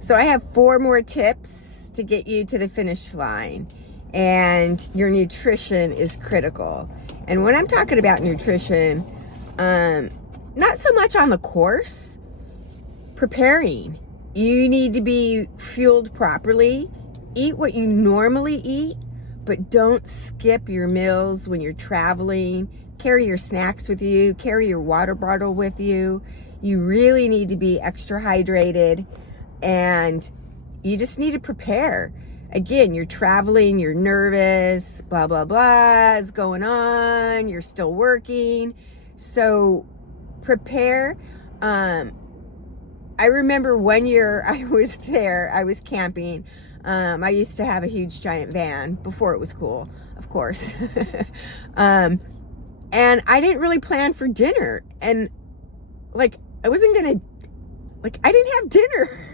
So I have 4 more tips to get you to the finish line. And your nutrition is critical. And when I'm talking about nutrition, not so much on the course, preparing. You need to be fueled properly. Eat what you normally eat, but don't skip your meals when you're traveling. Carry your snacks with you. Carry your water bottle with you. You really need to be extra hydrated, and you just need to prepare. Again, you're traveling, you're nervous, blah, blah, blah is going on. You're still working. So prepare. I remember one year I was there, I was camping. I used to have a huge giant van before it was cool, of course. And I didn't really plan for dinner. And I wasn't gonna, I didn't have dinner.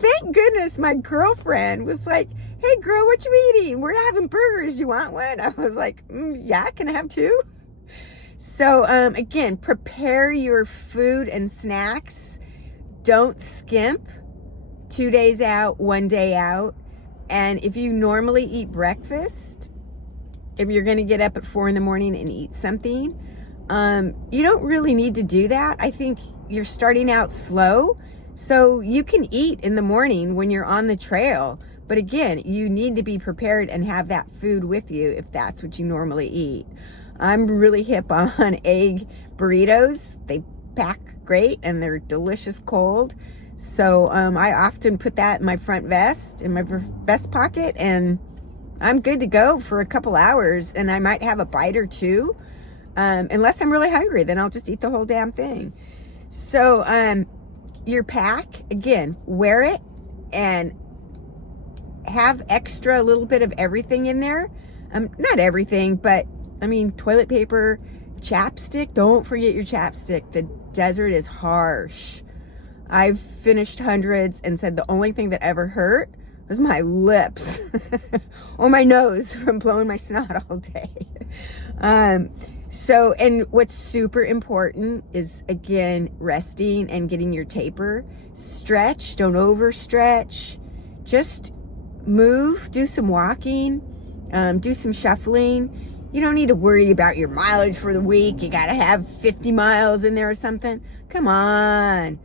Thank goodness my girlfriend was like, hey girl, what you eating? We're having burgers, you want one? I was like, yeah, can I have 2? So again, prepare your food and snacks. Don't skimp. 2 days out, 1 day out. And if you normally eat breakfast, if you're going to get up at 4 in the morning and eat something, you don't really need to do that. I think you're starting out slow, so you can eat in the morning when you're on the trail. But again, you need to be prepared and have that food with you if that's what you normally eat. I'm really hip on egg burritos. They pack great and they're delicious cold. So I often put that in my front vest, in my vest pocket, and I'm good to go for a couple hours. And I might have a bite or 2. Unless I'm really hungry, then I'll just eat the whole damn thing. So your pack, again, wear it and have extra, a little bit of everything in there. Not everything, but I mean, toilet paper, chapstick. Don't forget your chapstick. The desert is harsh. I've finished hundreds and said the only thing that ever hurt was my lips or my nose from blowing my snot all day. And what's super important is, again, resting and getting your taper. Stretch, don't overstretch. Just move, do some walking, do some shuffling. You don't need to worry about your mileage for the week. You got to have 50 miles in there or something. Come on.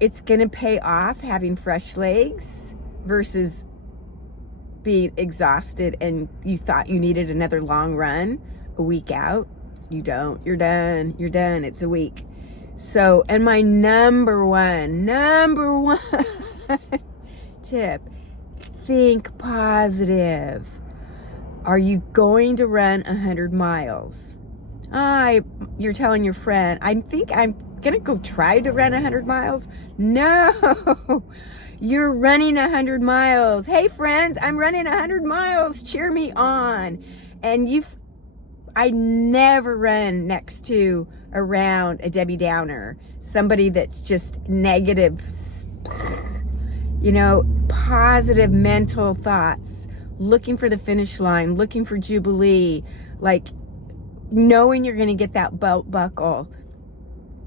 It's going to pay off having fresh legs versus being exhausted and you thought you needed another long run a week out. You don't. You're done. You're done. It's a week. So, and my number one tip, think positive. Are you going to run 100 miles? You're telling your friend, I think I'm going to go try to run 100 miles. No, you're running 100 miles. Hey friends, I'm running 100 miles. Cheer me on. And I never run next to, around a Debbie Downer, somebody that's just negative, positive mental thoughts, looking for the finish line, looking for Jubilee, knowing you're going to get that belt buckle.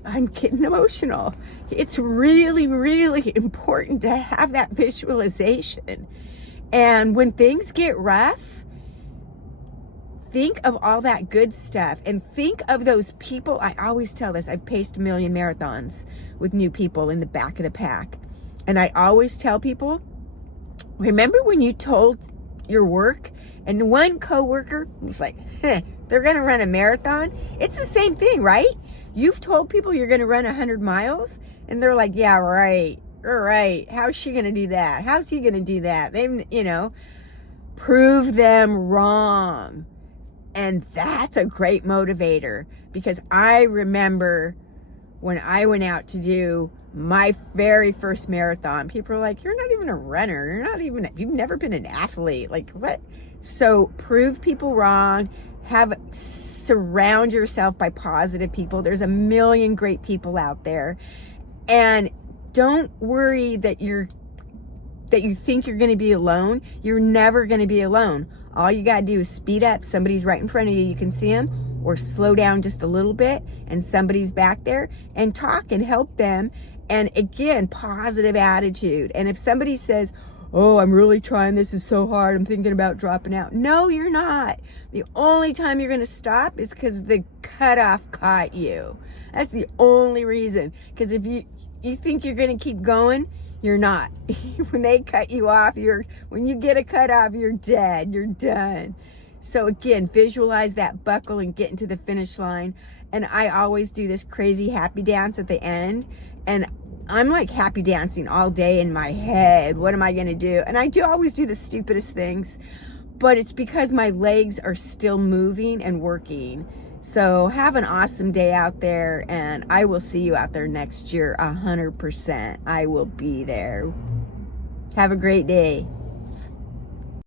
I'm getting emotional. It's really, really important to have that visualization. And when things get rough, think of all that good stuff and think of those people. I always tell this. I've paced 1 million marathons with new people in the back of the pack. And I always tell people, remember when you told your work and one coworker was like, they're going to run a marathon? It's the same thing, right? You've told people you're going to run 100 miles and they're like, yeah, right. All right. How's she going to do that? How's he going to do that? Prove them wrong. And that's a great motivator, because I remember when I went out to do my very first marathon, people were like, you're not even a runner. You've never been an athlete. Like, what? So prove people wrong. Surround yourself by positive people. There's 1 million great people out there. And don't worry that you think you're going to be alone. You're never going to be alone. All you got to do is speed up. Somebody's right in front of you. You can see them. Or slow down just a little bit and somebody's back there, and talk and help them And again, positive attitude. And if somebody says, oh, I'm really trying, this is so hard, I'm thinking about dropping out. No, you're not. The only time you're going to stop is because the cutoff caught you. That's the only reason. Because if you think you're going to keep going, you're not. When they cut you off, when you get a cutoff, you're dead. You're done. So again, visualize that buckle and get into the finish line. And I always do this crazy happy dance at the end. And I'm like happy dancing all day in my head. What am I going to do? And I do always do the stupidest things, but it's because my legs are still moving and working. So have an awesome day out there, and I will see you out there next year 100%. I will be there. Have a great day.